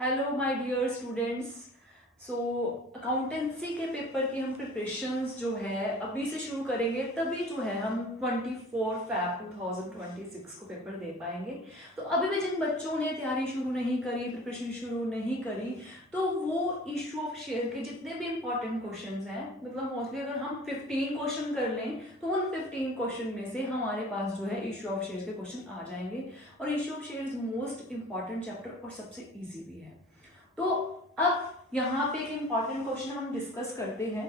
Hello my dear students. So accountancy के paper की हम प्रिपरेशंस जो है अभी से शुरू करेंगे, तभी जो है हम 24 फ़रवरी 2026 को पेपर दे पाएंगे। तो अभी भी जिन बच्चों ने तैयारी शुरू नहीं करी, प्रिपरेशन शुरू नहीं करी, तो वो इशू ऑफ शेयर के जितने भी इंपॉर्टेंट क्वेश्चंस हैं, मतलब मोस्टली अगर हम 15 क्वेश्चन कर लें तो उन 15 क्वेश्चन में से हमारे पास जो है इशू ऑफ शेयर के क्वेश्चन आ जाएंगे। और issue of share is most important chapter और सबसे ईजी भी है। तो अब यहाँ पे एक इंपॉर्टेंट क्वेश्चन हम डिस्कस करते हैं।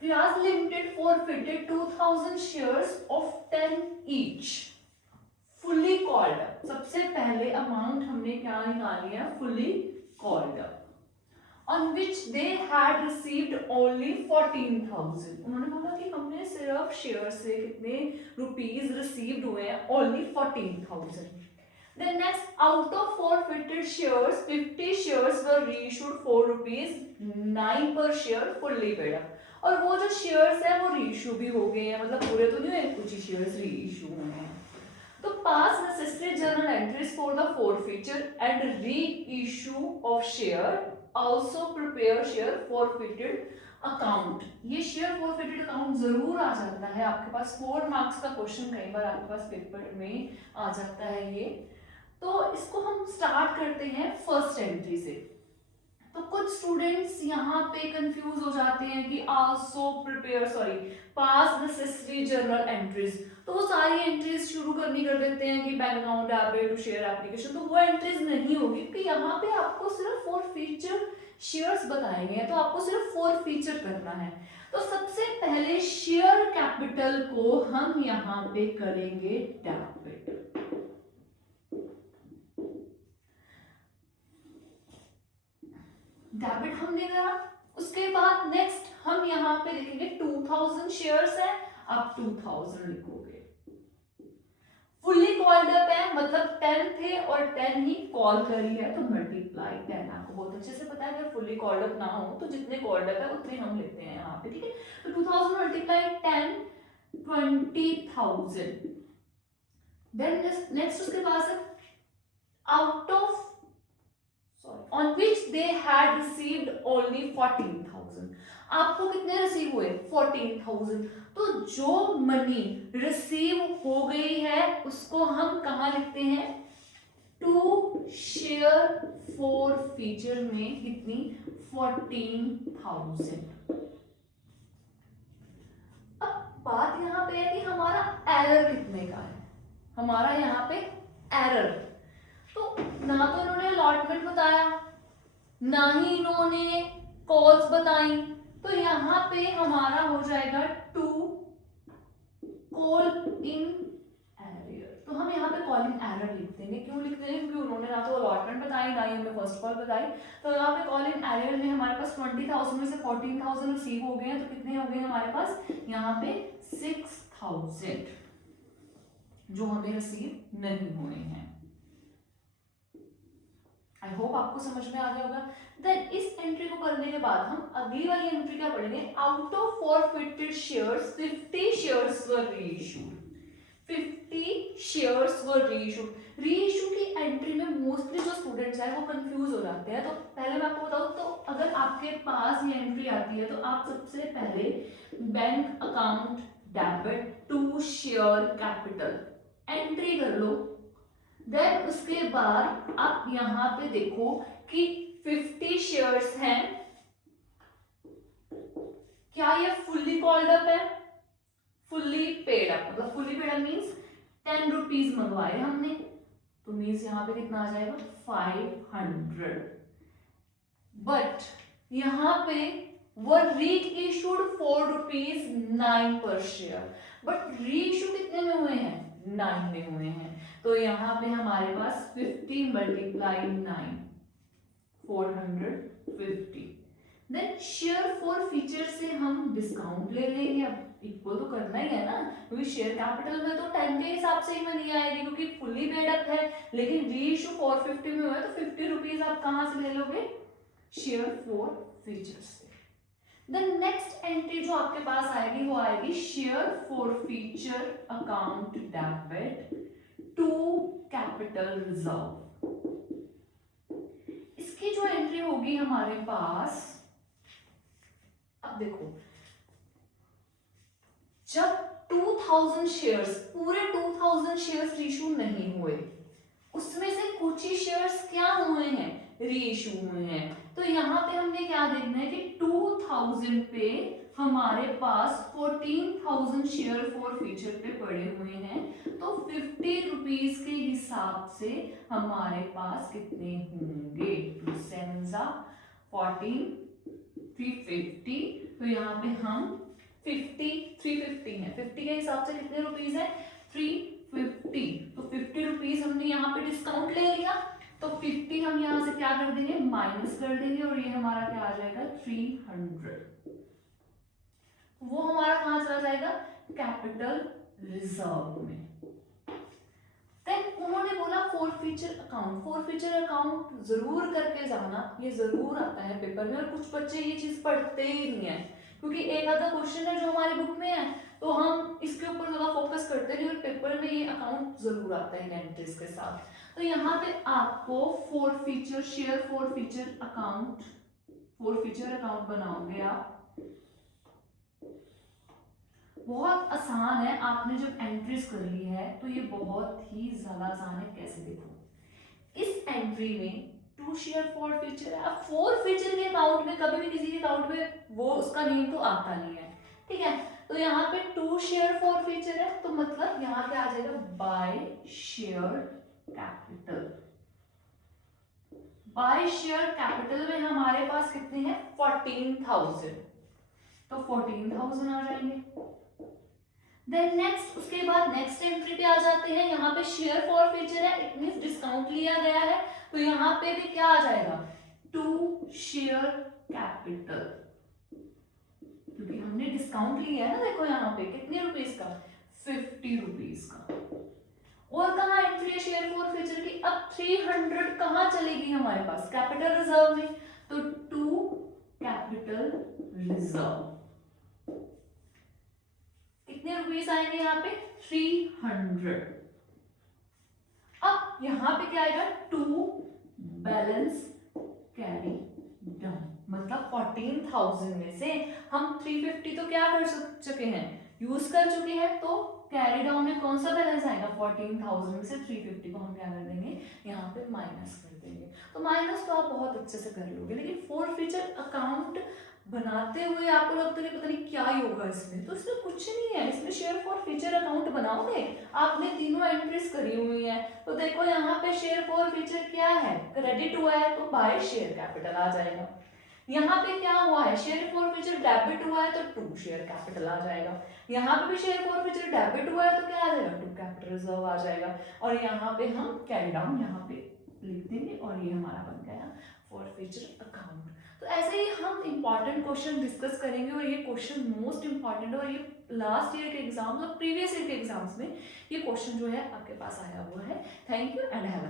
Priyas Limited forfeited 2000 shares of 10 each, fully called up। सबसे पहले अमाउंट हमने क्या निकाली है? fully called up, on which they had received only 14,000। उन्होंने बोला कि हमने सिर्फ शेयर से कितने रुपीज रिसीव्ड हुए हैं? only 14,000। Then next, out of forfeited shares, 50 shares were reissued for ₹9 per share, fully paid up। और वो जो शेयर्स है वो रीइश्यू भी हो गए हैं, मतलब पूरे तो नहीं हुए, कुछ ही शेयर्स रीइश्यू हुए हैं। तो पास necessary journal entries for the forfeiture and reissue of share, also prepare share forfeited account. ये शेयर फॉरफिटेड अकाउंट जरूर आ जाता है आपके पास, 4 मार्क्स का क्वेश्चन कई बार आपके पास पेपर में आ जाता है ये। तो इसको हम स्टार्ट करते हैं फर्स्ट एंट्री से। तो कुछ स्टूडेंट्स यहाँ पे कंफ्यूज हो जाते हैं कि आल्सो प्रिपेयर पास नेसेसरी जर्नल एंट्रीज, तो वो सारी एंट्रीज शुरू करनी कर देते हैं कि bank account debit to share application, तो वो एंट्रीज नहीं होगी कि यहाँ पे आपको सिर्फ फॉरफीचर शेयर्स बताए गए हैं, तो आपको सिर्फ फॉरफीचर करना है। तो सबसे पहले शेयर कैपिटल को हम यहाँ पे करेंगे डेबिट। डेबिट हमने करा, उसके बाद नेक्स्ट हम यहाँ पे लिखेंगे 2000 शेयर्स है, आप 2000 लिखोगे। फुल्ली कॉल्ड अप है, मतलब 10 थे और 10 ही कॉल करी है, तो मल्टीप्लाई 10। आपको बहुत अच्छे से पता है अगर फुल्ली कॉल्ड अप ना हो तो जितने कॉल्ड अप है उतने हम लेते हैं यहाँ पे, ठीक है। तो 2000 मल्टीप्लाई 10, 20,000। देन नेक्स्ट उसके पास है out of on which they had received only 14,000। आपको कितने रिसीव हुए? 14,000। तो जो मनी रिसीव हो गई है उसको हम कहाँ लिखते हैं? टू शेयर फॉर फीचर में कितनी? 14,000। अब बात यहाँ पे है कि हमारा एरर कितने का है। हमारा यहाँ पे एरर, तो ना तो इन्होंने अलॉटमेंट बताया, ना ही इन्होंने कॉल्स बताई, तो यहाँ पे हमारा हो जाएगा टू कॉल इन एरर। तो हम यहाँ पे कॉल इन एरर लिख देंगे। क्यों लिख देंगे? क्योंकि उन्होंने ना तो अलॉटमेंट बताई, ना ही हमें फर्स्ट कॉल बताई। तो यहाँ पे कॉल इन एरर में हमारे पास 20,000 में से 14,000 रिसीव हो गए हैं, तो कितने हो गए हमारे पास यहाँ पे? 6,000 जो हमें रिसीव नहीं हुए हैं। आई होप आपको समझ में आ गया होगा। देन इस एंट्री को करने के बाद हम अगली वाली एंट्री क्या पढ़ेंगे? Out of forfeited shares 50 shares were reissued. 50 shares were reissued. Reissue की एंट्री में मोस्टली जो स्टूडेंट्स हैं वो कंफ्यूज हो जाते हैं। तो पहले मैं आपको बताऊं, तो अगर आपके पास ये एंट्री आती है तो आप सबसे पहले bank account debit to share capital entry कर लो। देन उसके बाद आप यहाँ पे देखो कि 50 शेयर्स हैं, क्या ये फुल्ली कॉल्ड अप है? फुल्ली पेड अप, मतलब fully paid up means 10 rupees मंगवाए हमने, तो मीन्स यहाँ पे कितना आ जाएगा? 500। बट यहाँ पे वो रीइश्यूड ₹4 पर शेयर, बट रीइश्यू कितने में हुए हैं? 9 में हुए हैं। तो यहाँ पे हमारे पास 50 multiply 9, 450। Then share forfeiture से हम डिस्काउंट ले लेंगे। अब इक्वल तो करना ही है ना, क्योंकि शेयर कैपिटल में तो 10 के हिसाब से ही मनी आएगी, क्योंकि फुल्ली पेड अप है, लेकिन रीइश्यू 450 में हुआ है, तो 50 रुपीज आप कहाँ से ले लोगे? शेयर फॉर फीचर से। देन नेक्स्ट एंट्री जो आपके पास आएगी वो आएगी share forfeiture account debit to capital reserve. जो एंट्री होगी हमारे पास, अब देखो जब 2000 शेयर्स, पूरे 2000 शेयर्स रीइश्यू नहीं हुए, उसमें से कुछ ही शेयर्स क्या हुए हैं, रीइश्यू हुए हैं। तो यहाँ पे हमने क्या देखना है कि 2000 पे हमारे पास 14,000 शेयर फॉर फ्यूचर पे पड़े हुए हैं, तो 50 रुपीज के हिसाब से हमारे पास कितने होंगे, 2 7 14, 350, तो यहाँ पे हम 350 है, 50 के हिसाब से कितने रुपीज है, 350, तो 50 रुपीज हमने यहाँ पे डिस्काउंट ले लिया, तो 50 हम यहाँ से क्या कर देंगे, माइनस कर देंगे, और ये हमारा क्या आ जाएगा 300, वो हमारा कहाँ चला जाएगा, कैपिटल रिजर्व में। देन उन्होंने बोला फॉरफीचर अकाउंट, फॉरफीचर अकाउंट जरूर करके जाना, ये जरूर आता है पेपर में, और कुछ बच्चे ये चीज पढ़ते ही नहीं है, क्योंकि एक आधा क्वेश्चन है जो हमारी बुक में है, तो हम इसके ऊपर ज्यादा फोकस करते नहीं, और पेपर में ये अकाउंट जरूर आता है इन एंट्रीज के साथ। तो यहाँ पे आपको forfeiture, share forfeiture account, forfeiture account बनाओगे आप, बहुत आसान है, आपने जब एंट्रीज कर ली है तो ये बहुत ही ज्यादा आसान है। कैसे, देखो इस एंट्री में 2 शेयर फॉर फ्यूचर है, अब फॉर फ्यूचर के अकाउंट में कभी भी किसी के अकाउंट में वो उसका नेम तो आता नहीं है, ठीक है, तो यहाँ पे 2 शेयर फॉर फ्यूचर है, तो मतलब यहाँ पे आ जाएगा by share capital, by share capital में हमारे पास कितने हैं 14,000, तो 14,000 आ जाएंगे। देन नेक्स्ट, उसके बाद नेक्स्ट एंट्री पे आ जाते हैं, यहाँ पे शेयर फॉर फ्यूचर है, इट मींस डिस्काउंट लिया गया है, तो यहाँ पे भी क्या आ जाएगा 2 शेयर कैपिटल, क्योंकि हमने डिस्काउंट लिया है ना, देखो यहाँ पे कितने रुपीस का, 50 रुपीस का। और कहाँ एंट्री है शेयर फॉर फ्यूचर की, अब 300 कहाँ चलेगी हमारे पास, कैपिटल रिजर्व में, तो 2 कैपिटल रिजर्व, कितने रुपीस आएंगे यहाँ पे 300। अब यहाँ पे क्या आएगा 2 बैलेंस कैरी डाउन, मतलब 14,000 में से हम 350 तो क्या कर चुके हैं, यूज कर चुके हैं, तो कैरी डाउन में कौन सा बैलेंस आएगा 14,000 में से 350 को हम क्या कर देंगे, यहाँ पे माइनस कर देंगे। तो माइनस तो आप बहुत अच्छे से कर लोगे, लेकिन फॉर फ्यूचर अकाउंट बनाते हुए आपको लगता है पता नहीं क्या ही होगा इसमें, तो इसमें कुछ नहीं है, इसमें शेयर फॉर फ्यूचर अकाउंट बनाओगे, आपने तीनों एंट्रीज करी हुई है, तो देखो यहाँ पे शेयर फॉर फ्यूचर क्या है, क्रेडिट हुआ है, तो बाय शेयर कैपिटल आ जाएगा। यहाँ पे क्या हुआ है, शेयर फॉर फ्यूचर डेबिट हुआ है, तो 2 शेयर कैपिटल आ जाएगा। यहाँ पे भी शेयर फॉर फ्यूचर डेबिट हुआ है, तो क्या आ जाएगा 2 कैपिटल रिजर्व आ जाएगा। और यहाँ पे हम कैरी डाउन यहाँ पे लिख देंगे, और ये हमारा बन गया फॉर फ्यूचर अकाउंट। तो ऐसे ही हम इंपॉर्टेंट क्वेश्चन डिस्कस करेंगे, और ये क्वेश्चन मोस्ट इंपॉर्टेंट है, और ये लास्ट ईयर के एग्जाम, मतलब प्रीवियस ईयर के एग्जाम्स में ये क्वेश्चन जो है आपके पास आया हुआ है। Thank you and have